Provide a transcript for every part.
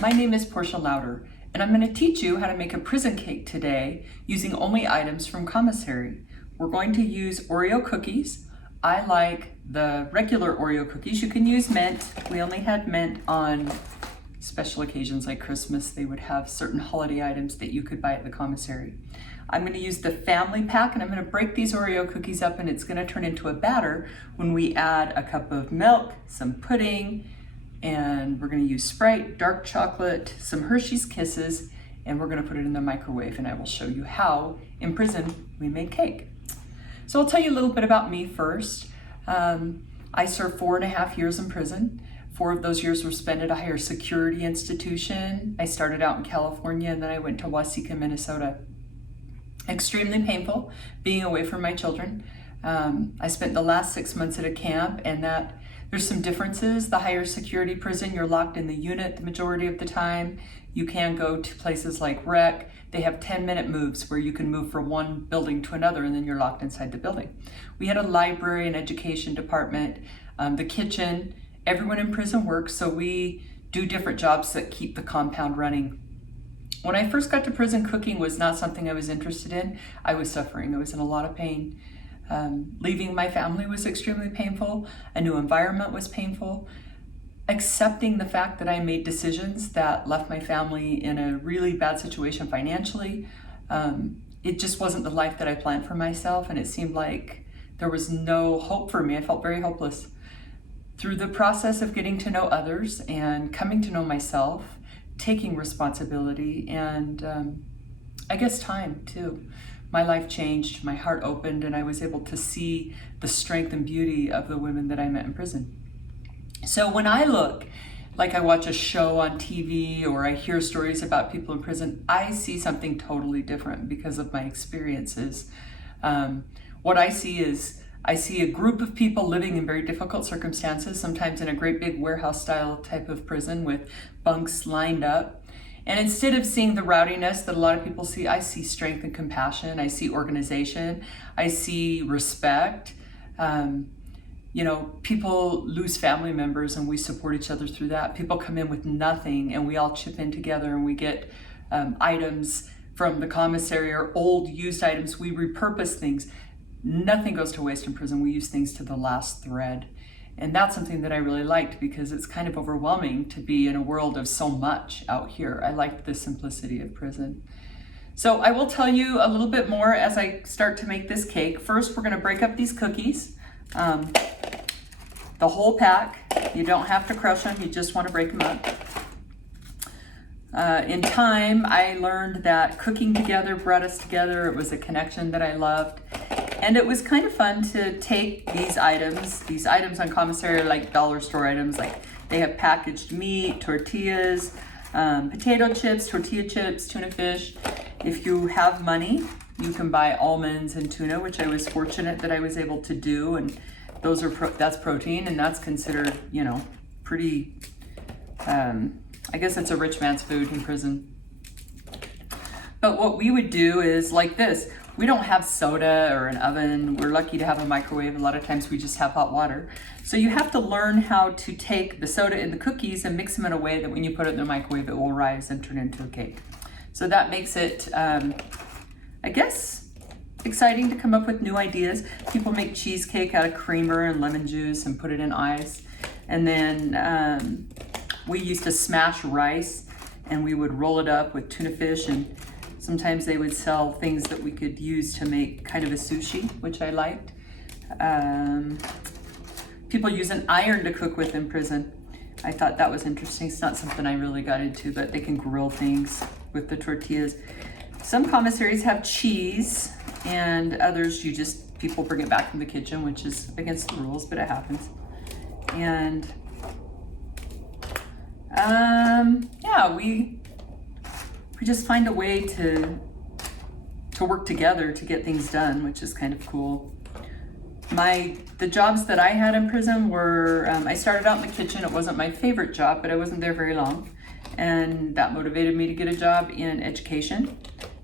My name is Portia Louder, and I'm going to teach you how to make a prison cake today using only items from commissary. We're going to use Oreo cookies. I like the regular Oreo cookies. You can use mint. We only had mint on special occasions like Christmas. They would have certain holiday items that you could buy at the commissary. I'm going to use the family pack, and I'm going to break these Oreo cookies up, and it's going to turn into a batter when we add a cup of milk, some pudding, and we're going to use Sprite, dark chocolate, some Hershey's Kisses, and we're going to put it in the microwave, and I will show you how in prison we made cake. So I'll tell you a little bit about me first. I served 4.5 years in prison. 4 of those years were spent at a higher security institution. I started out in California, and then I went to Waseca, Minnesota. Extremely painful being away from my children. I spent the last 6 months at a camp, and that there's some differences. The higher security prison, you're locked in the unit the majority of the time. You can go to places like rec. They have 10-minute moves where you can move from one building to another, and then you're locked inside the building. We had a library and education department, the kitchen. Everyone in prison works, so we do different jobs that keep the compound running. When I first got to prison, cooking was not something I was interested in. I was suffering. I was in a lot of pain. Leaving my family was extremely painful. A new environment was painful. Accepting the fact that I made decisions that left my family in a really bad situation financially, it just wasn't the life that I planned for myself, and it seemed like there was no hope for me. I felt very hopeless. Through the process of getting to know others and coming to know myself, taking responsibility, and I guess time too. My life changed, my heart opened, and I was able to see the strength and beauty of the women that I met in prison. So when I look, like I watch a show on TV or I hear stories about people in prison, I see something totally different because of my experiences. What I see is, I see a group of people living in very difficult circumstances, sometimes in a great big warehouse style type of prison with bunks lined up. And instead of seeing the rowdiness that a lot of people see, I see strength and compassion. I see organization. I see respect. People lose family members, and we support each other through that. People come in with nothing, and we all chip in together, and we get items from the commissary or old used items. We repurpose things. Nothing goes to waste in prison. We use things to the last thread. And that's something that I really liked, because it's kind of overwhelming to be in a world of so much out here. I liked the simplicity of prison. So I will tell you a little bit more as I start to make this cake. First, we're going to break up these cookies. The whole pack. You don't have to crush them. You just want to break them up. In time, I learned that cooking together brought us together. It was a connection that I loved. And it was kind of fun to take these items on commissary are like dollar store items, like they have packaged meat, tortillas, potato chips, tortilla chips, tuna fish. If you have money, you can buy almonds and tuna, which I was fortunate that I was able to do. And those are that's protein, and that's considered, pretty, I guess it's a rich man's food in prison. But what we would do is like this. We don't have soda or an oven. We're lucky to have a microwave. A lot of times we just have hot water. So you have to learn how to take the soda in the cookies and mix them in a way that when you put it in the microwave, it will rise and turn into a cake. So that makes it, I guess, exciting to come up with new ideas. People make cheesecake out of creamer and lemon juice and put it in ice. And then we used to smash rice, and we would roll it up with tuna fish, and sometimes they would sell things that we could use to make kind of a sushi, which I liked. People use an iron to cook with in prison. I thought that was interesting. It's not something I really got into, but they can grill things with the tortillas. Some commissaries have cheese, and others people bring it back from the kitchen, which is against the rules, but it happens. And we just find a way to work together to get things done, which is kind of cool. The jobs that I had in prison were, I started out in the kitchen. It wasn't my favorite job, but I wasn't there very long. And that motivated me to get a job in education,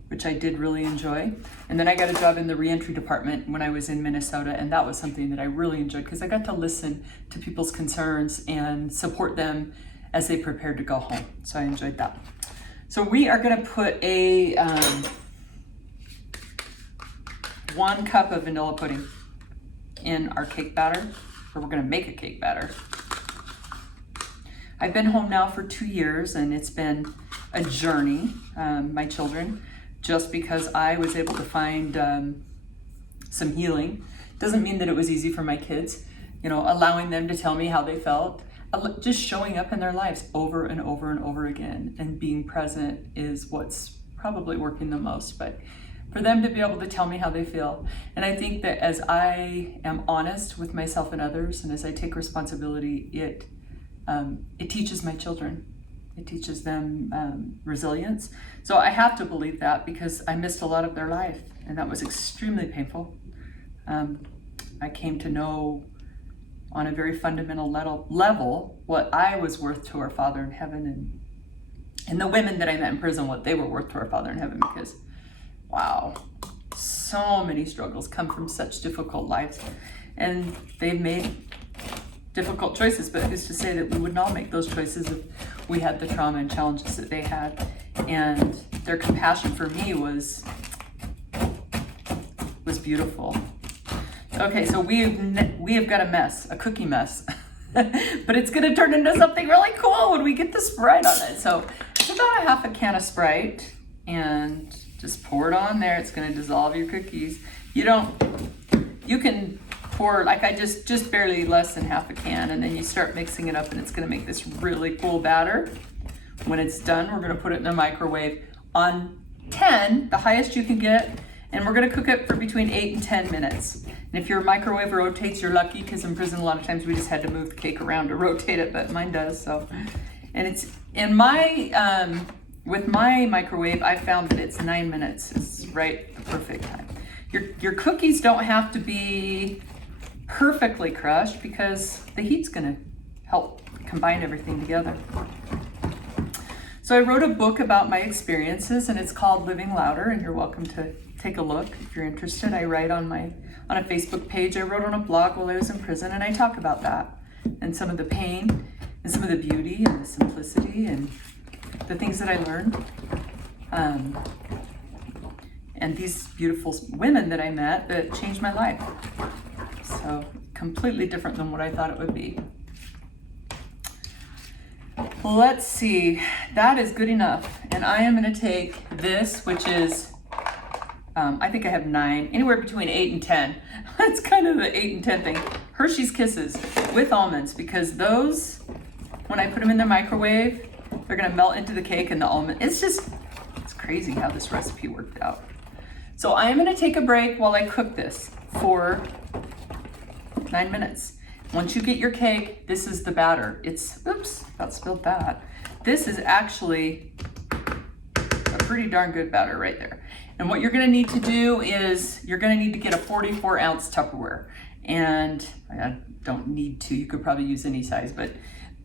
which I did really enjoy. And then I got a job in the reentry department when I was in Minnesota, and that was something that I really enjoyed because I got to listen to people's concerns and support them as they prepared to go home. So I enjoyed that. So we are gonna put a 1 cup of vanilla pudding in our cake batter, or we're gonna make a cake batter. I've been home now for 2 years, and it's been a journey, my children, just because I was able to find some healing. Doesn't mean that it was easy for my kids, you know, allowing them to tell me how they felt, just showing up in their lives over and over and over again, and being present is what's probably working the most. But for them to be able to tell me how they feel. And I think that as I am honest with myself and others, and as I take responsibility, it teaches my children. It teaches them resilience. So I have to believe that, because I missed a lot of their life, and that was extremely painful. I came to know on a very fundamental level what I was worth to our Father in heaven, and the women that I met in prison, what they were worth to our Father in heaven, because wow, so many struggles come from such difficult lives, and they've made difficult choices, but who's to say that we wouldn't all make those choices if we had the trauma and challenges that they had. And their compassion for me was beautiful. Okay, so we have got a mess, a cookie mess, but it's gonna turn into something really cool when we get the Sprite on it. So it's about a 1/2 can of Sprite, and just pour it on there. It's gonna dissolve your cookies. You can pour, like I just barely less than 1/2 can, and then you start mixing it up, and it's gonna make this really cool batter. When it's done, we're gonna put it in the microwave on 10, the highest you can get, and we're gonna cook it for between 8 and 10 minutes. And if your microwave rotates, you're lucky, because in prison a lot of times we just had to move the cake around to rotate it, but mine does. So, and it's in my with my microwave, I found that it's 9 minutes is right the perfect time. Your cookies don't have to be perfectly crushed, because the heat's gonna help combine everything together. So I wrote a book about my experiences, and it's called Living Louder, and you're welcome to take a look if you're interested. I write on a Facebook page. I wrote on a blog while I was in prison, and I talk about that, and some of the pain, and some of the beauty, and the simplicity, and the things that I learned. And these beautiful women that I met that changed my life. So completely different than what I thought it would be. Let's see, that is good enough. And I am gonna take this, which is, I think I have 9, anywhere between 8 and 10. That's kind of the 8 and 10 thing. Hershey's Kisses with almonds, because those, when I put them in the microwave, they're gonna melt into the cake, and the almond, it's crazy how this recipe worked out. So I am gonna take a break while I cook this for 9 minutes. Once you get your cake, this is the batter. Oops, about spilled that. This is actually a pretty darn good batter right there. And what you're gonna need to do is, you're gonna need to get a 44-ounce Tupperware. And I don't need to, you could probably use any size, but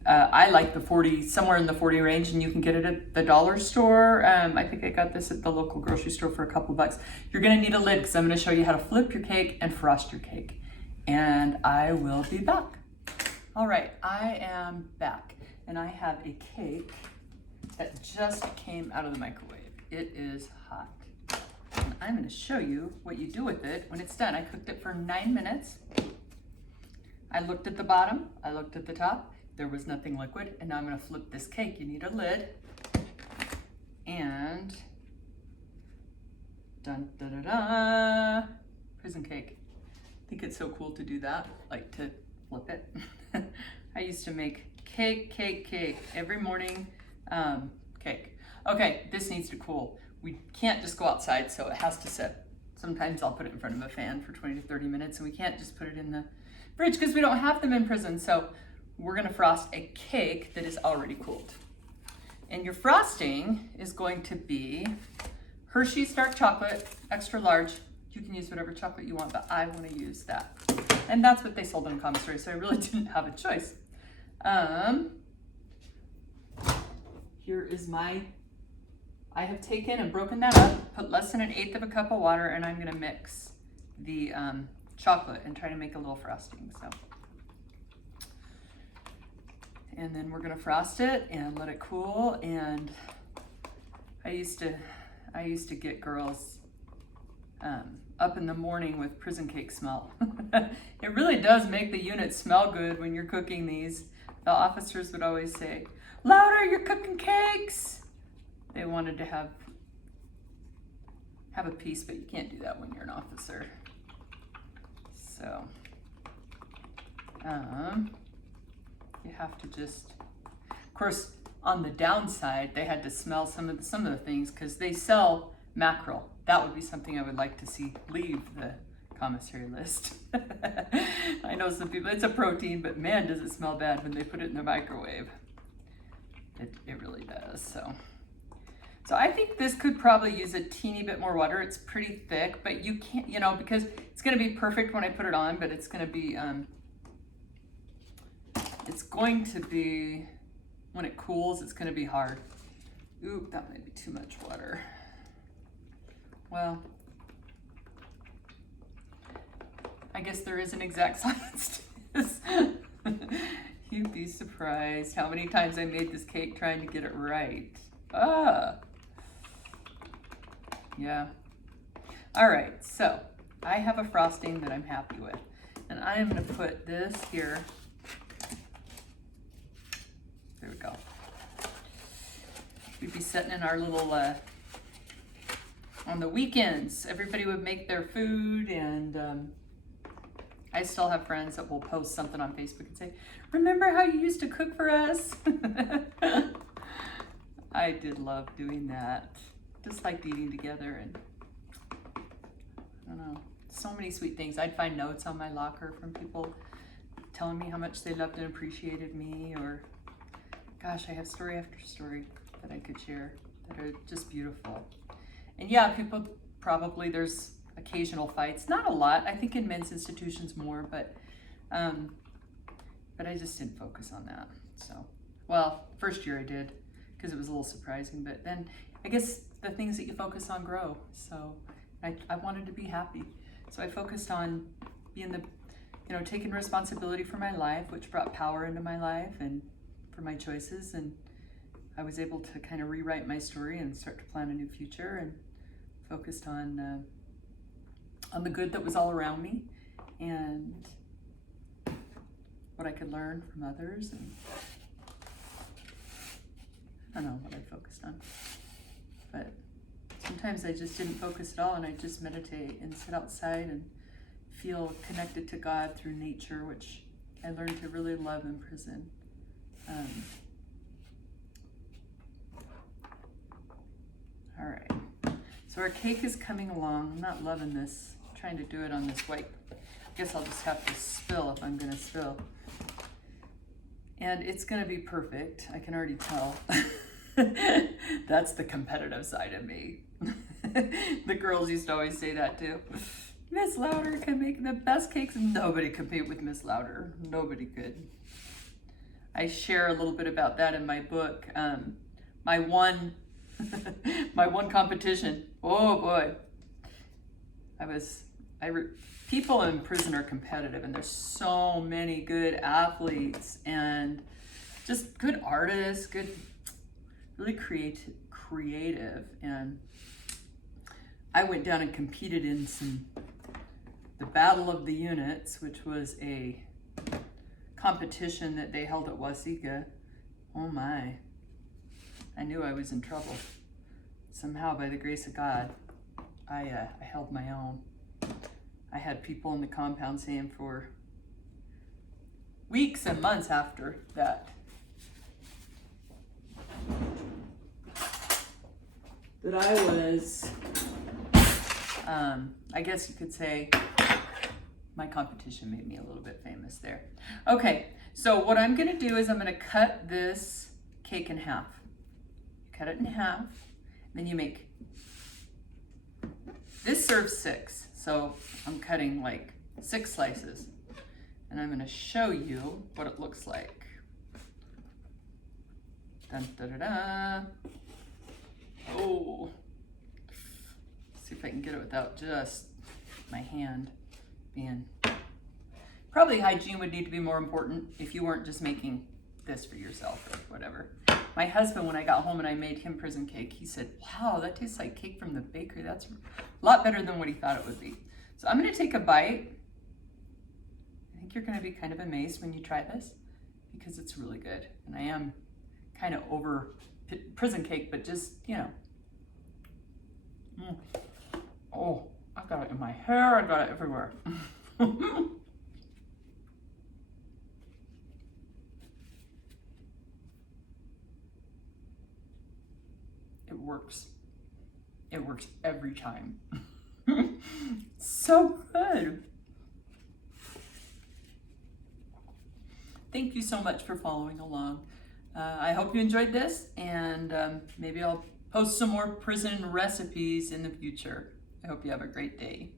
I like the 40, somewhere in the 40 range, and you can get it at the dollar store. I think I got this at the local grocery store for a couple bucks. You're gonna need a lid, because I'm gonna show you how to flip your cake and frost your cake. And I will be back. All right, I am back, and I have a cake that just came out of the microwave. It is hot. And I'm gonna show you what you do with it when it's done. I cooked it for 9 minutes. I looked at the bottom, I looked at the top, there was nothing liquid, and now I'm gonna flip this cake. You need a lid, and dun da da da, prison cake. I think it's so cool to do that, like to flip it. I used to make cake every morning, cake. Okay, this needs to cool. We can't just go outside, so it has to sit. Sometimes I'll put it in front of a fan for 20 to 30 minutes, and we can't just put it in the fridge because we don't have them in prison. So we're gonna frost a cake that is already cooled. And your frosting is going to be Hershey's dark chocolate, extra large. You can use whatever chocolate you want, but I want to use that. And that's what they sold in commissary, so I really didn't have a choice. Here is I have taken and broken that up, put less than 1/8 of a cup of water, and I'm gonna mix the chocolate and try to make a little frosting. So, And then we're gonna frost it and let it cool. And I used to get girls up in the morning with prison cake smell. It really does make the unit smell good when you're cooking these. The officers would always say, "Louder, you're cooking cakes." They wanted to have a piece, but you can't do that when you're an officer. So, you have to just, of course, on the downside, they had to smell some of the things because they sell mackerel. That would be something I would like to see leave the commissary list. I know some people, it's a protein, but man, does it smell bad when they put it in the microwave. It really does, so. So I think this could probably use a teeny bit more water. It's pretty thick, but you can't, you know, because it's gonna be perfect when I put it on, but it's gonna be, when it cools, it's gonna be hard. Ooh, that might be too much water. Well, I guess there is an exact science to this. You'd be surprised how many times I made this cake trying to get it right. Yeah. All right, so I have a frosting that I'm happy with. And I am gonna put this here. There we go. We'd be sitting in our little, on the weekends, everybody would make their food, and I still have friends that will post something on Facebook and say, "Remember how you used to cook for us?" I did love doing that. Just liked eating together, and I don't know, so many sweet things. I'd find notes on my locker from people telling me how much they loved and appreciated me, or gosh, I have story after story that I could share that are just beautiful. And yeah, people probably, there's occasional fights, not a lot. I think in men's institutions more, but I just didn't focus on that. So, well, first year I did, because it was a little surprising, but then I guess the things that you focus on grow. So I wanted to be happy. So I focused on being taking responsibility for my life, which brought power into my life and for my choices. And I was able to kind of rewrite my story and start to plan a new future, and focused on the good that was all around me and what I could learn from others. And I don't know what I focused on, but sometimes I just didn't focus at all, and I just meditate and sit outside and feel connected to God through nature, which I learned to really love in prison. All right, so our cake is coming along. I'm not loving this, I'm trying to do it on this white. I guess I'll just have to spill if I'm gonna spill. And it's gonna be perfect, I can already tell. That's the competitive side of me. The girls used to always say that too. Miss Louder can make the best cakes. Nobody could compete with Miss Louder. Nobody could. I share a little bit about that in my book. My one competition. Oh boy. People in prison are competitive, and there's so many good athletes and just good artists, really creative. And I went down and competed in the Battle of the Units, which was a competition that they held at Waseca. Oh my, I knew I was in trouble. Somehow, by the grace of God, I held my own. I had people in the compound saying for weeks and months after that I was, I guess you could say, my competition made me a little bit famous there. Okay, so what I'm gonna do is I'm gonna cut this cake in half. Cut it in half, then you make, this serves 6, so I'm cutting like 6 slices, and I'm gonna show you what it looks like. Dun, da, da, da. Oh, see if I can get it without just my hand being. Probably hygiene would need to be more important if you weren't just making this for yourself or whatever. My husband, when I got home and I made him prison cake, he said, wow, that tastes like cake from the bakery. That's a lot better than what he thought it would be. So I'm gonna take a bite. I think you're gonna be kind of amazed when you try this because it's really good. And I am kind of over prison cake, but just, you know. Oh, I've got it in my hair, I've got it everywhere. It works. It works every time. So good. Thank you so much for following along. I hope you enjoyed this, and maybe I'll post some more prison recipes in the future. I hope you have a great day.